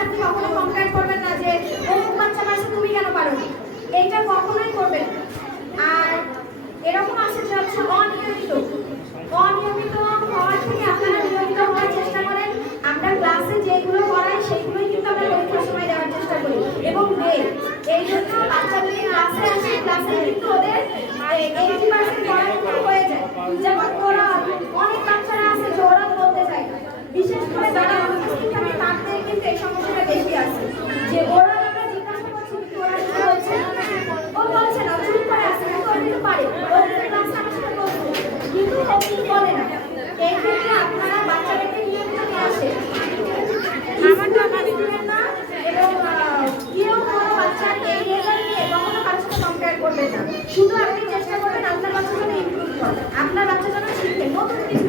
সাথে কখনো কম্পেয়ার করবেন না যে অমুক বাচ্চা পারছে তুমি কেন পারো, এইটা কখনোই করবেন। আর এরকম আছে যে হচ্ছে অনিয়মিত হওয়ার থেকে আপনারা নিয়মিত হওয়ার চেষ্টা করেন। আমরা ক্লাসে যেগুলো করাই সেগুলোই কিন্তু আমরা পরীক্ষার সময় দেওয়ার চেষ্টা করি এবং এই জন্য বাচ্চাদের ক্লাসে আসে, ক্লাসে কিন্তু ওদের 80% পড়া কিন্তু হয়ে যায়। যেমন ওরা অনেক বাচ্চারা আছে যে ওরা বলতে চায় না, বিশেষ করে যারা অনুপস্থিত থাকে তাদের কিন্তু এই সমস্যাটা বেশি আছে যে ওরা আমরা জিজ্ঞাসা করছি কিন্তু ওরা কি বলছে, ও বলছে না, চুপ করে আছে, কিন্তু ওরা কিন্তু পারে, ওদের ক্লাসে আমার সাথে বলছে কিন্তু ও কিছু বলে না। এই ক্ষেত্রে আপনারা বাচ্চাদেরকে নিয়মিত নিয়ে আসেন না এবং কেউ কোনো বাচ্চার এই রেজাল্ট নিয়ে কখনো কারোর সাথে কম্পেয়ার করবেন না। শুধু আপনি চেষ্টা করবেন আপনার বাচ্চা যেন ইমপ্রুভ করে, আপনার বাচ্চা যেন শিখে নতুন কিছু